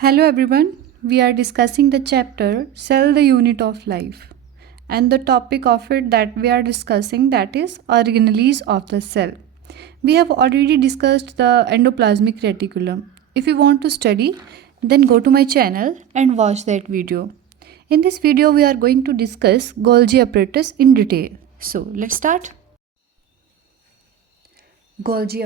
Hello everyone, we are discussing the chapter Cell the Unit of Life, and the topic of it that we are discussing, that is organelles of the cell. We have already discussed the endoplasmic reticulum. If you want to study, then go to my channel and watch that video. In this video we are going to discuss Golgi apparatus in detail. So let's start. Golgi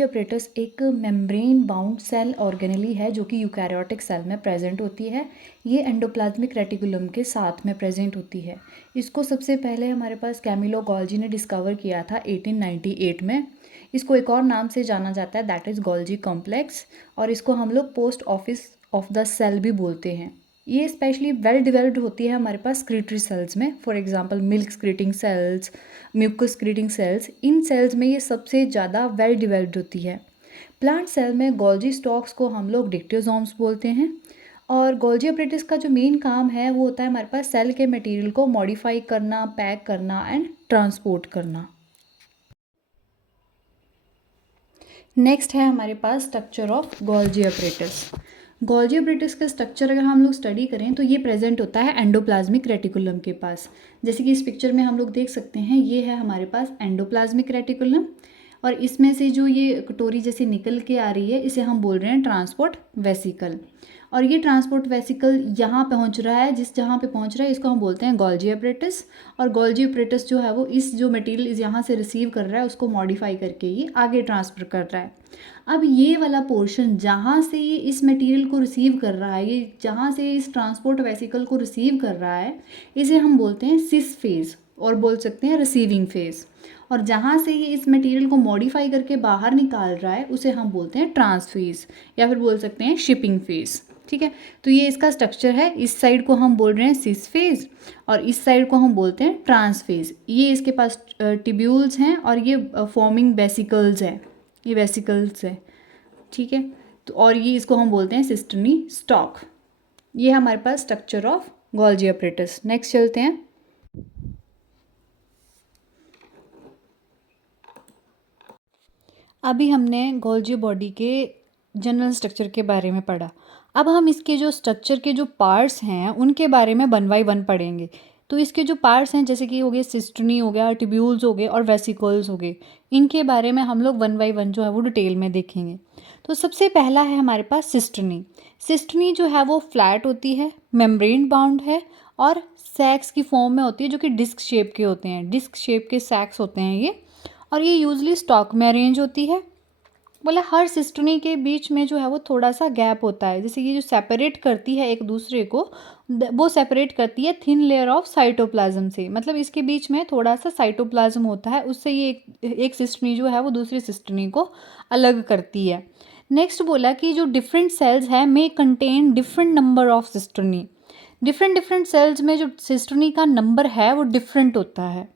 apparatus एक membrane bound cell organelle है जो कि eukaryotic cell में present होती है। ये endoplasmic reticulum के साथ में प्रेजेंट होती है। इसको सबसे पहले हमारे पास कैमिलो गोल्जी ने डिस्कवर किया था 1898 में। इसको एक और नाम से जाना जाता है, दैट इज़ गोल्जी कॉम्प्लेक्स, और इसको हम लोग post office of the cell भी बोलते हैं। ये स्पेशली वेल डिवेल्प्ड होती है हमारे पास स्क्रीटरी सेल्स में, for example milk secreting cells, mucus secreting cells, इन सेल्स में ये सबसे ज़्यादा वेल डिवेल्प्ड होती है। प्लांट सेल में गोल्जी स्टॉक्स को हम लोग डिक्टोसोम्स बोलते हैं, और गोल्जी अपरेटस का जो मेन काम है वो होता है हमारे पास सेल के मटेरियल को मॉडिफाई करना, पैक करना एंड ट्रांसपोर्ट करना। नेक्स्ट है हमारे पास structure of Golgi apparatus. Golgi apparatus का स्ट्रक्चर अगर हम लोग स्टडी करें तो ये प्रेजेंट होता है एंडोप्लाज्मिक रेटिकुलम के पास। जैसे कि इस पिक्चर में हम लोग देख सकते हैं, ये है हमारे पास एंडोप्लाज्मिक रेटिकुलम, और इसमें से जो ये कटोरी जैसे निकल के आ रही है इसे हम बोल रहे हैं ट्रांसपोर्ट वेसिकल। और ये ट्रांसपोर्ट वेसिकल यहाँ पहुँच रहा है, जहाँ पे पहुँच रहा है इसको हम बोलते हैं गोल्जी अपरेटस। और गोल्जी अपरेटस जो है वो इस जो मटेरियल इस यहाँ से रिसीव कर रहा है उसको मॉडिफाई करके ये आगे ट्रांसफ़र कर रहा है। अब ये वाला पोर्शन जहाँ से ये इस मटेरियल को रिसीव कर रहा है, ये जहाँ से इस ट्रांसपोर्ट वेसिकल को रिसीव कर रहा है, इसे हम बोलते हैं सिस फेज़ और बोल सकते हैं रिसीविंग फेज़। और जहाँ से ये इस मटेरियल को मॉडिफाई करके बाहर निकाल रहा है उसे हम बोलते हैं ट्रांसफेज़, या फिर बोल सकते हैं शिपिंग फेज़। ठीक है, तो ये इसका स्ट्रक्चर है। इस साइड को हम बोल रहे हैं सिस फेज़ और इस साइड को हम बोलते हैं ट्रांसफेज़। ये इसके पास ट्यूब्यूल्स हैं और ये फॉर्मिंग वेसिकल्स हैं, ये वेसिकल्स है। ठीक है, तो और ये इसको हम बोलते हैं सिस्टर्नी स्टॉक। ये हमारे पास structure of Golgi apparatus. Next चलते हैं। अभी हमने गोल्जी बॉडी के जनरल स्ट्रक्चर के बारे में पढ़ा। अब हम इसके जो स्ट्रक्चर के जो पार्ट्स हैं उनके बारे में 1 बाय 1 पढ़ेंगे। तो इसके जो पार्ट्स हैं जैसे कि हो गए सिस्टनी हो गया, ट्यूब्यूल्स हो गए और वेसिकल्स हो गए, इनके बारे में हम लोग 1 बाय 1 जो है वो डिटेल में देखेंगे। तो सबसे पहला है हमारे पास सिस्टनी। सिस्टनी जो है वो फ्लैट होती है, मेम्ब्रेन बाउंड है और सैक्स की फॉर्म में होती है जो कि डिस्क शेप के होते हैं। डिस्क शेप के सैक्स होते हैं ये, और ये यूजली स्टॉक में अरेंज होती है। बोला हर सिस्टनी के बीच में जो है वो थोड़ा सा गैप होता है, जैसे ये जो सेपरेट करती है एक दूसरे को, वो सेपरेट करती है थिन लेयर ऑफ साइटोप्लाज्म से। मतलब इसके बीच में थोड़ा सा साइटोप्लाज्म होता है, उससे ये एक सिस्टनी जो है वो दूसरी सिस्टनी को अलग करती है। नेक्स्ट बोला कि जो डिफरेंट सेल्स है may contain different number of cisternae. Different cells में जो सिस्टनी का नंबर है वो डिफरेंट होता है।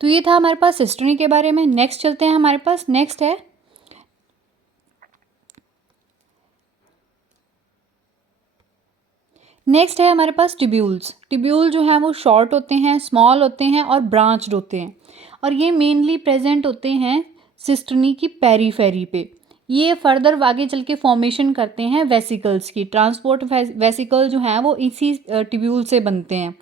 तो ये था हमारे पास सिस्टनी के बारे में। नेक्स्ट चलते हैं हमारे पास। नेक्स्ट है हमारे पास ट्यूब्यूल्स। ट्यूब्यूल जो हैं वो शॉर्ट होते हैं, स्मॉल होते हैं और ब्रांच्ड होते हैं, और ये मेनली प्रेजेंट होते हैं सिस्टनी की पेरीफेरी पे। ये फर्दर आगे चल के फॉर्मेशन करते हैं वेसिकल्स की। ट्रांसपोर्ट वेसिकल जो हैं वो इसी ट्यूब्यूल से बनते हैं।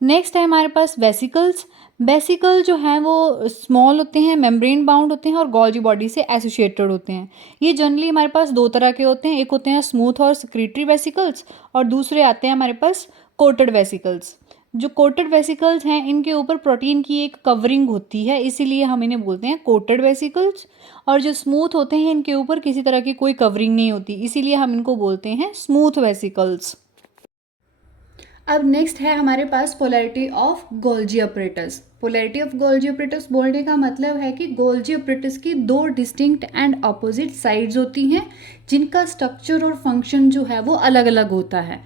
नेक्स्ट है हमारे पास वेसिकल्स। वेसिकल जो हैं वो स्मॉल होते हैं, मेम्ब्रेन बाउंड होते हैं और गोल्जी बॉडी से एसोसिएटेड होते हैं। ये जनरली हमारे पास 2 तरह के होते हैं, एक होते हैं स्मूथ और सिक्रीटरी वेसिकल्स, और दूसरे आते हैं हमारे पास कोटेड वेसिकल्स। जो कोटेड वेसिकल्स हैं इनके ऊपर प्रोटीन की एक कवरिंग होती है, इसीलिए हम इन्हें बोलते हैं कोटेड वेसिकल्स। और जो स्मूथ होते हैं इनके ऊपर किसी तरह की कोई कवरिंग नहीं होती, इसीलिए हम इनको बोलते हैं स्मूथ वेसिकल्स। अब नेक्स्ट है हमारे पास polarity of Golgi apparatus. Polarity of Golgi apparatus बोलने का मतलब है कि गोल्जी अपरेटस की 2 डिस्टिंक्ट एंड अपोजिट साइड्स होती हैं जिनका स्ट्रक्चर और फंक्शन जो है वो अलग अलग होता है,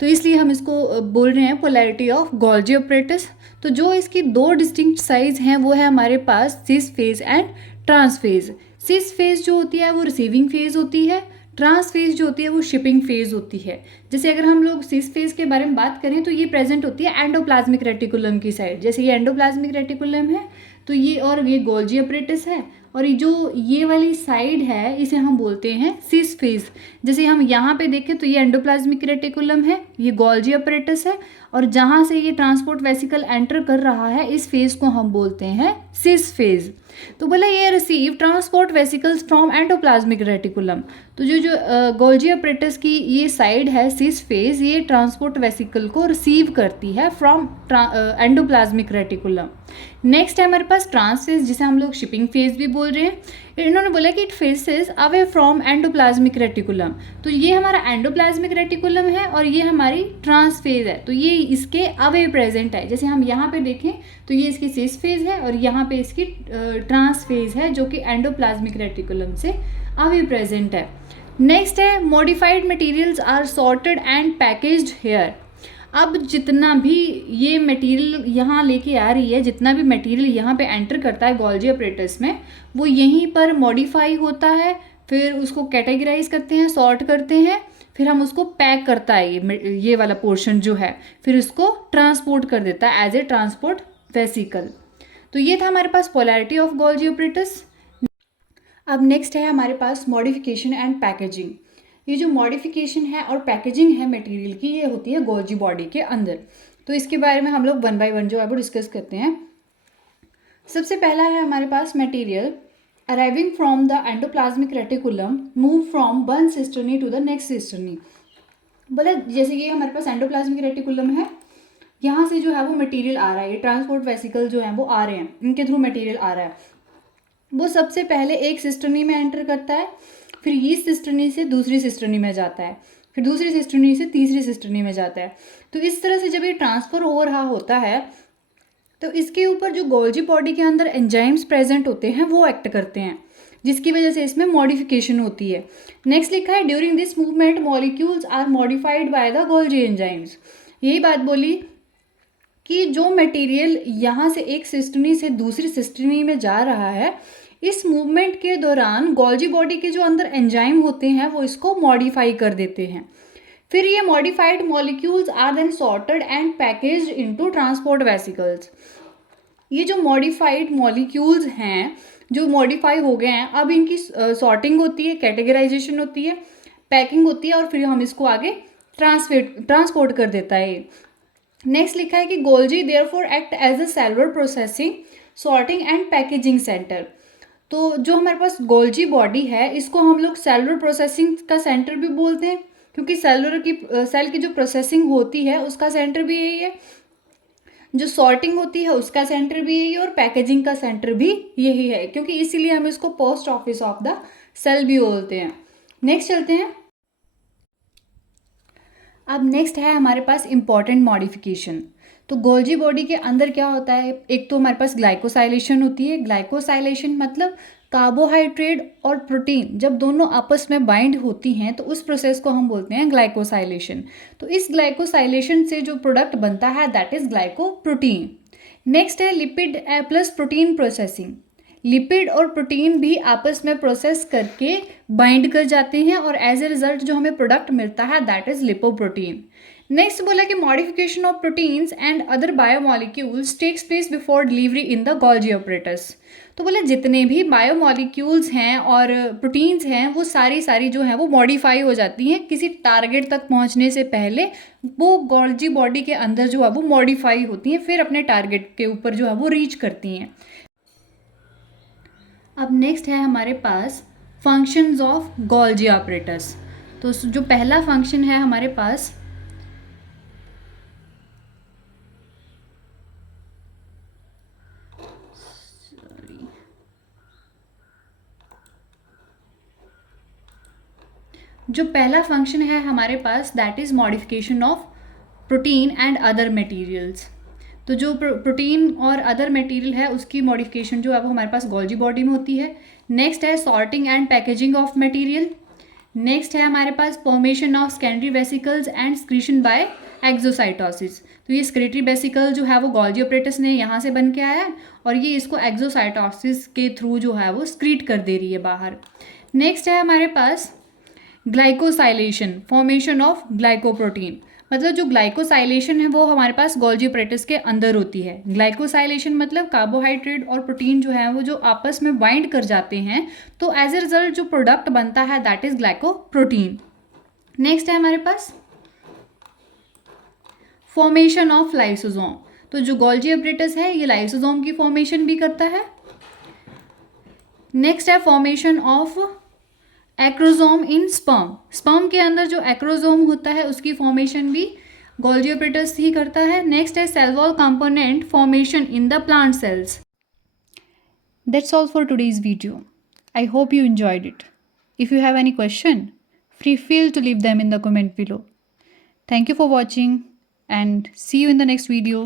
तो इसलिए हम इसको बोल रहे हैं पोलैरिटी ऑफ गोल्जी अपरेटस। तो जो इसकी 2 डिस्टिंक्ट साइड्स हैं वो है हमारे पास cis phase and trans phase. Cis phase जो होती है वो रिसीविंग फेज होती है, ट्रांस फेज जो होती है वो शिपिंग फेज होती है। जैसे अगर हम लोग सिस फेज के बारे में बात करें तो ये प्रेजेंट होती है एंडोप्लाज्मिक रेटिकुलम की साइड। जैसे ये एंडोप्लाज्मिक रेटिकुलम है तो ये, और ये गोल्जी अपरेटस है, और ये वाली साइड है इसे हम बोलते हैं सिस फेज। जैसे हम यहाँ पे देखें तो ये एंडोप्लाज्मिक रेटिकुलम है, ये गोल्जी अपरेटस है, और जहाँ से ये ट्रांसपोर्ट वेसिकल एंटर कर रहा है इस फेज को हम बोलते हैं सिस फेज। तो बोला ये receive transport vesicles from endoplasmic reticulum. तो जो गोल्जी अपरेटस की ये साइड है सिस फेज, ये ट्रांसपोर्ट वेसिकल को रिसीव करती है फ्रॉम एंडोप्लाज्मिक रेटिकुलम। नेक्स्ट है हमारे पास ट्रांस फेज, जिसे हम लोग शिपिंग फेज भी बोल रहे हैं। इन्होंने बोला कि it faces away from endoplasmic reticulum. तो ये हमारा एंडोप्लाज्मिक रेटिकुलम है और ये हमारी ट्रांस फेज है, तो ये इसके अवे प्रेजेंट है। जैसे हम यहाँ पे देखें तो ये इसकी सिस फेज है और यहाँ पे इसकी ट्रांस फेज है जो कि एंडोप्लाज्मिक रेटिकुलम से अवे प्रेजेंट है। नेक्स्ट है modified materials are sorted and packaged here. अब जितना भी ये मटेरियल यहाँ लेके आ रही है, जितना भी मटेरियल यहाँ पे एंटर करता है गोल्जी अपरेटस में, वो यहीं पर मॉडिफाई होता है, फिर उसको कैटेगराइज करते हैं, सॉर्ट करते हैं, फिर हम उसको पैक करता है ये वाला पोर्शन जो है, फिर उसको ट्रांसपोर्ट कर देता है एज ए ट्रांसपोर्ट वेसिकल। तो ये था हमारे पास पोलैरिटी ऑफ गोल्जी अपरेटस। अब नेक्स्ट है हमारे पास मॉडिफिकेशन एंड पैकेजिंग। ये जो मॉडिफिकेशन है और पैकेजिंग है मटेरियल की, ये होती है गोल्जी बॉडी के अंदर। तो इसके बारे में हम लोग 1 बाय 1 जो है वो डिस्कस करते हैं। सबसे पहला है हमारे पास material arriving from the endoplasmic reticulum move from one cisternae to the next cisternae. बोले जैसे ये हमारे पास एंडोप्लाज्मिक रेटिकुलम है, यहाँ से जो है वो मटेरियल आ रहा है, ये ट्रांसपोर्ट वेसिकल जो है वो आ रहे हैं, इनके थ्रू मटेरियल आ रहा है। वो सबसे पहले एक सिस्टर्नी में एंटर करता है, फिर इस सिस्टर्नी से दूसरी सिस्टर्नी में जाता है, फिर दूसरी सिस्टर्नी से तीसरी सिस्टर्नी में जाता है। तो इस तरह से जब ये ट्रांसफ़र हो रहा होता है तो इसके ऊपर जो गोल्जी बॉडी के अंदर एंजाइम्स प्रेजेंट होते हैं वो एक्ट करते हैं, जिसकी वजह से इसमें मॉडिफिकेशन होती है। नेक्स्ट लिखा है during this movement molecules are modified by the Golgi enzymes. यही बात बोली कि जो मटेरियल यहाँ से एक सिस्टर्नी से दूसरी सिस्टर्नी में जा रहा है, इस मूवमेंट के दौरान गोल्जी बॉडी के जो अंदर एंजाइम होते हैं वो इसको मॉडिफाई कर देते हैं। फिर ये modified molecules are then sorted and packaged into transport vesicles. ये जो मॉडिफाइड मॉलिक्यूल्स हैं, जो मॉडिफाई हो गए हैं, अब इनकी सॉर्टिंग होती है, कैटेगराइजेशन होती है, पैकिंग होती है और फिर हम इसको आगे ट्रांसपोर्ट कर देता है। नेक्स्ट लिखा है कि Golgi therefore act as a cellular processing, sorting and packaging centre. तो जो हमारे पास गोल्जी बॉडी है इसको हम लोग सेलुलर प्रोसेसिंग का सेंटर भी बोलते हैं, क्योंकि सेल की जो प्रोसेसिंग होती है उसका सेंटर भी यही है, जो सॉर्टिंग होती है उसका सेंटर भी यही है और पैकेजिंग का सेंटर भी यही है, क्योंकि इसीलिए हम इसको post office of the cell भी बोलते हैं। नेक्स्ट चलते हैं। अब नेक्स्ट है हमारे पास इंपॉर्टेंट मॉडिफिकेशन। तो गोल्जी बॉडी के अंदर क्या होता है, एक तो हमारे पास ग्लाइकोसाइलेशन होती है। ग्लाइकोसाइलेशन मतलब कार्बोहाइड्रेट और प्रोटीन जब दोनों आपस में बाइंड होती हैं तो उस प्रोसेस को हम बोलते हैं ग्लाइकोसाइलेशन। तो इस ग्लाइकोसाइलेशन से जो प्रोडक्ट बनता है दैट इज ग्लाइकोप्रोटीन। नेक्स्ट है lipid plus protein processing. Lipid और प्रोटीन भी आपस में प्रोसेस करके बाइंड कर जाते हैं और एज ए रिजल्ट जो हमें प्रोडक्ट मिलता है दैट इज लिपोप्रोटीन। नेक्स्ट बोला कि modification of proteins and other biomolecules takes place before delivery in the Golgi apparatus. तो बोले जितने भी बायोमॉलिक्यूल्स हैं और प्रोटीन्स हैं वो सारी जो हैं वो मॉडिफाई हो जाती हैं किसी टारगेट तक पहुंचने से पहले। वो गोल्जी बॉडी के अंदर जो है वो मॉडिफाई होती हैं, फिर अपने टारगेट के ऊपर जो है वो रीच करती हैं। अब नेक्स्ट है हमारे पास फंक्शंस ऑफ गोल्जी अपरेटस। तो जो पहला फंक्शन है हमारे पास that is modification of protein and other materials. तो जो प्रोटीन और अदर मटेरियल है उसकी मॉडिफिकेशन जो है वो हमारे पास गोल्जी बॉडी में होती है। नेक्स्ट है sorting and packaging of material. Next है हमारे पास formation of secondary vesicles and secretion by exocytosis. तो ये स्क्रेटरी वेसिकल जो है वो गोल्जी अपरेटस ने यहाँ से बन के आया है और ये इसको एक्सोसाइटोसिस के थ्रू जो है वो स्क्रीट कर दे रही है बाहर। नेक्स्ट है हमारे पास ग्लाइकोसाइलेशन, फॉर्मेशन ऑफ ग्लाइकोप्रोटीन। मतलब जो ग्लाइकोसाइलेशन है वो हमारे पास गोल्जी अपरेटस के अंदर होती है। ग्लाइकोसाइलेशन मतलब कार्बोहाइड्रेट और प्रोटीन जो है वो जो आपस में बाइंड कर जाते हैं, तो एज ए रिजल्ट जो प्रोडक्ट बनता है दैट इज ग्लाइकोप्रोटीन। नेक्स्ट है हमारे पास फॉर्मेशन ऑफ लाइसोसोम। तो जो गोल्जी अपरेटस है ये लाइसोसोम की फॉर्मेशन भी करता है। नेक्स्ट है formation of acrosome in sperm. Sperm के अंदर जो एक्रोसोम होता है उसकी फॉर्मेशन भी गोल्जी अपरेटस ही करता है। नेक्स्ट है cell wall component formation in the plant cells. That's all for today's video. I hope you enjoyed it. If you have any question, feel to leave them in the comment below. Thank you for watching and see you in the next video.